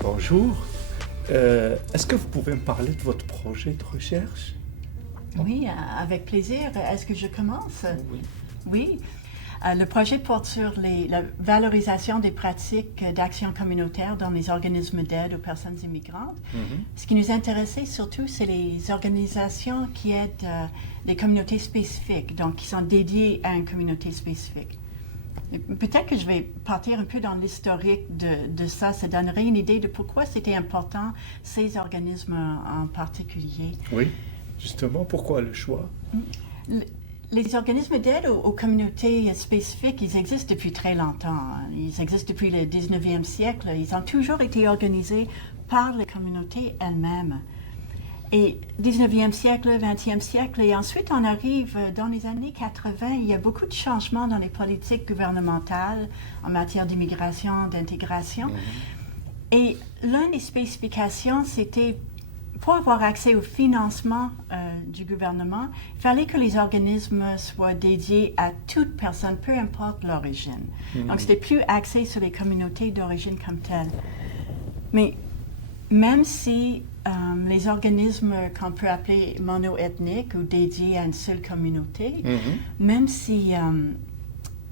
Bonjour. Est-ce que vous pouvez me parler de votre projet de recherche? Oui, avec plaisir. Est-ce que je commence? Oui. Oui. Le projet porte sur la valorisation des pratiques d'action communautaire dans les organismes d'aide aux personnes immigrantes. Ce qui nous intéressait surtout, c'est les organisations qui aident des communautés spécifiques, donc qui sont dédiées à une communauté spécifique. Peut-être que je vais partir un peu dans l'historique de ça. Ça donnerait une idée de pourquoi c'était important, ces organismes en particulier. Oui, justement, pourquoi le choix? Les organismes d'aide aux communautés spécifiques, ils existent depuis très longtemps. Ils existent depuis le 19e siècle. Ils ont toujours été organisés par les communautés elles-mêmes. Et 19e siècle, 20e siècle, et ensuite on arrive dans les années 80, il y a beaucoup de changements dans les politiques gouvernementales en matière d'immigration, d'intégration. Et l'une des spécifications, c'était pour avoir accès au financement du gouvernement, il fallait que les organismes soient dédiés à toute personne, peu importe l'origine. Donc, c'était plus axé sur les communautés d'origine comme telles. Mais même si les organismes qu'on peut appeler monoethniques ou dédiés à une seule communauté, même si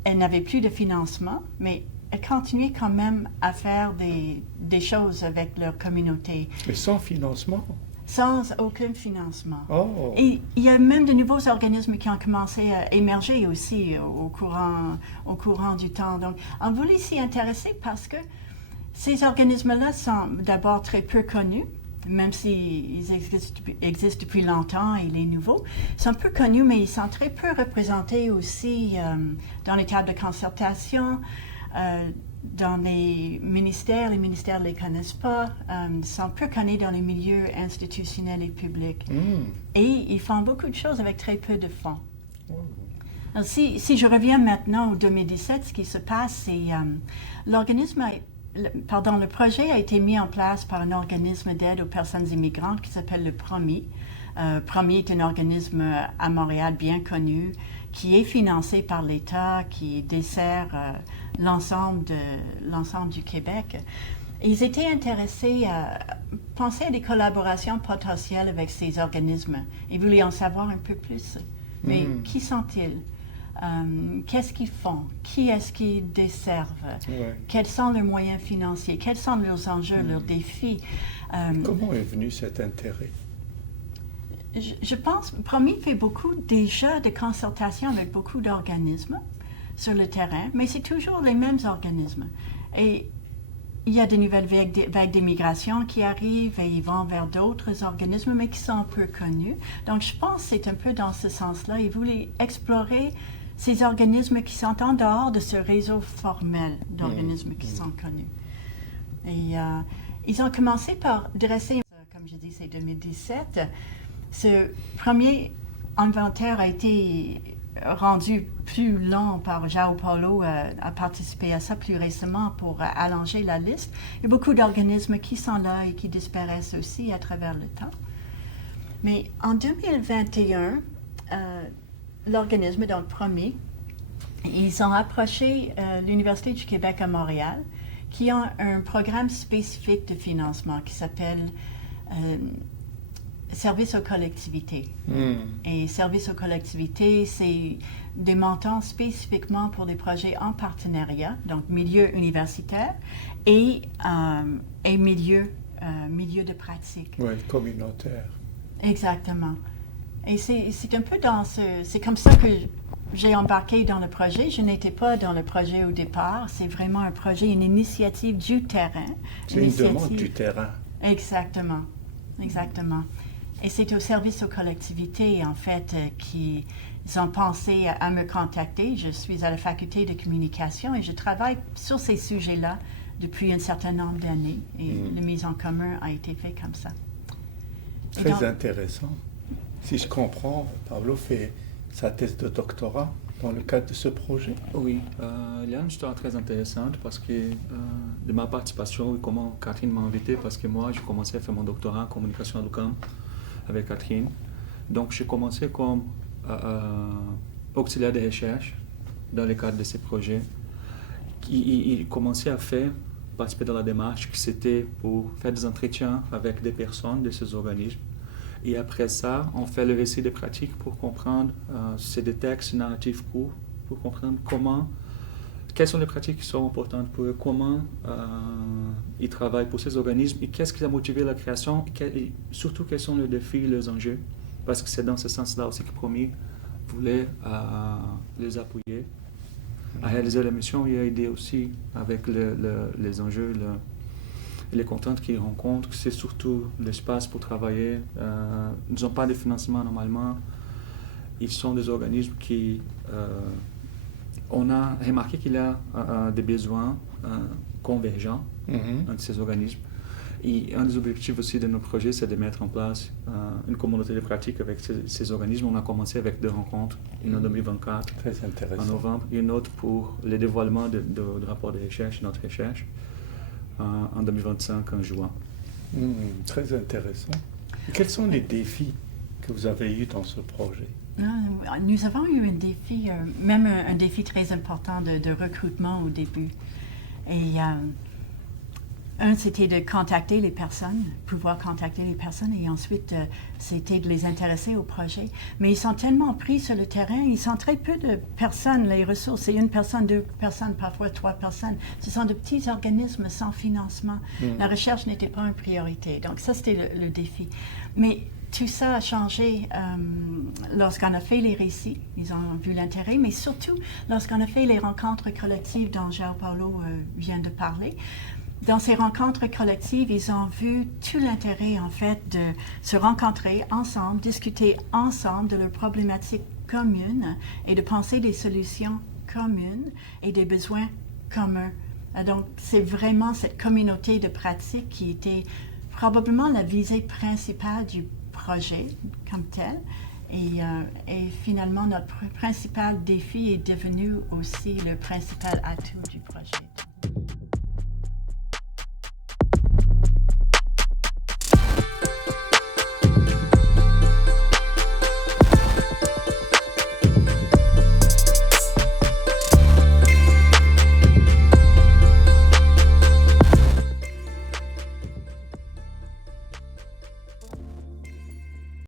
elles n'avaient plus de financement, mais elles continuaient quand même à faire des choses avec leur communauté. Et sans financement? Sans aucun financement. Oh. Et il y a même de nouveaux organismes qui ont commencé à émerger aussi au courant du temps. Donc, on voulait s'y intéresser parce que ces organismes-là sont d'abord très peu connus, même s'ils existent depuis longtemps et les nouveaux. Ils sont peu connus, mais ils sont très peu représentés aussi dans les tables de concertation, dans les ministères ne les connaissent pas, sont peu connus dans les milieux institutionnels et publics. Et ils font beaucoup de choses avec très peu de fonds. Alors, si je reviens maintenant au 2017, ce qui se passe, c'est le projet a été mis en place par un organisme d'aide aux personnes immigrantes qui s'appelle le PROMI. PROMI est un organisme à Montréal bien connu, qui est financé par l'État, qui dessert l'ensemble du Québec. Et ils étaient intéressés à penser à des collaborations potentielles avec ces organismes. Ils voulaient en savoir un peu plus. Mais qui sont-ils? Qu'est-ce qu'ils font? Qui est-ce qu'ils desservent? Ouais. Quels sont leurs moyens financiers? Quels sont leurs enjeux, leurs défis? Comment est venu cet intérêt? Je pense, PROMI fait beaucoup déjà de consultations avec beaucoup d'organismes sur le terrain, mais c'est toujours les mêmes organismes. Et il y a de nouvelles vagues d'immigration qui arrivent et ils vont vers d'autres organismes, mais qui sont peu connus. Donc, je pense que c'est un peu dans ce sens-là. Ils voulaient explorer ces organismes qui sont en dehors de ce réseau formel d'organismes qui sont connus. Et ils ont commencé par dresser, comme je dis, c'est 2017. Ce premier inventaire a été rendu plus long par João Paulo, a participé à ça plus récemment pour allonger la liste. Il y a beaucoup d'organismes qui sont là et qui disparaissent aussi à travers le temps. Mais en 2021, l'organisme, donc PROMI, ils ont approché l'Université du Québec à Montréal, qui a un programme spécifique de financement qui s'appelle Service aux collectivités. Et Service aux collectivités, c'est des montants spécifiquement pour des projets en partenariat, donc milieu universitaire et milieu de pratique. Oui, communautaire. Exactement. Et c'est un peu c'est comme ça que j'ai embarqué dans le projet. Je n'étais pas dans le projet au départ. C'est vraiment un projet, une initiative du terrain. C'est une demande du terrain. Exactement. Exactement. Et c'est au service aux collectivités, en fait, qu'ils ont pensé à me contacter. Je suis à la faculté de communication et je travaille sur ces sujets-là depuis un certain nombre d'années. Et la mise en commun a été faite comme ça. Très intéressant. Si je comprends, Pablo fait sa thèse de doctorat dans le cadre de ce projet. Oui, il y a une histoire très intéressante parce que de ma participation, comment Catherine m'a invité, parce que moi, je commençais à faire mon doctorat en communication à l'UQAM avec Catherine. Donc, j'ai commencé comme auxiliaire de recherche dans le cadre de ces projets. Il commençait à faire participé dans la démarche, que c'était pour faire des entretiens avec des personnes de ces organismes. Et après ça, on fait le récit des pratiques pour comprendre, c'est des textes narratifs courts, pour comprendre quelles sont les pratiques qui sont importantes pour eux, comment ils travaillent pour ces organismes et qu'est-ce qui a motivé la création et surtout quels sont les défis, les enjeux. Parce que c'est dans ce sens-là aussi que Promis voulait les appuyer à réaliser la mission et à aider aussi avec les enjeux, les contraintes qu'ils rencontrent. C'est surtout l'espace pour travailler. Ils n'ont pas de financement normalement. Ils sont des organismes qui... on a remarqué qu'il y a des besoins convergents entre ces organismes. Et un des objectifs aussi de notre projet, c'est de mettre en place une communauté de pratique avec ces organismes. On a commencé avec 2 rencontres, une en 2024, Très intéressant. en novembre, et une autre pour le dévoilement de rapport de recherche, notre recherche, en 2025, en juin. Très intéressant. Et quels sont les défis que vous avez eus dans ce projet? Nous avons eu un défi, même un défi très important de recrutement au début. Et un, c'était de contacter les personnes, pouvoir contacter les personnes, et ensuite, c'était de les intéresser au projet. Mais ils sont tellement pris sur le terrain, ils sont très peu de personnes, les ressources, c'est 1 personne, 2 personnes, parfois 3 personnes. Ce sont de petits organismes sans financement. La recherche n'était pas une priorité. Donc ça, c'était le défi. Mais tout ça a changé lorsqu'on a fait les récits, ils ont vu l'intérêt, mais surtout lorsqu'on a fait les rencontres collectives dont Gianpaolo vient de parler. Dans ces rencontres collectives, ils ont vu tout l'intérêt, en fait, de se rencontrer ensemble, discuter ensemble de leurs problématiques communes et de penser des solutions communes et des besoins communs. Donc, c'est vraiment cette communauté de pratique qui était probablement la visée principale du projet comme tel. Et finalement, notre principal défi est devenu aussi le principal atout du projet.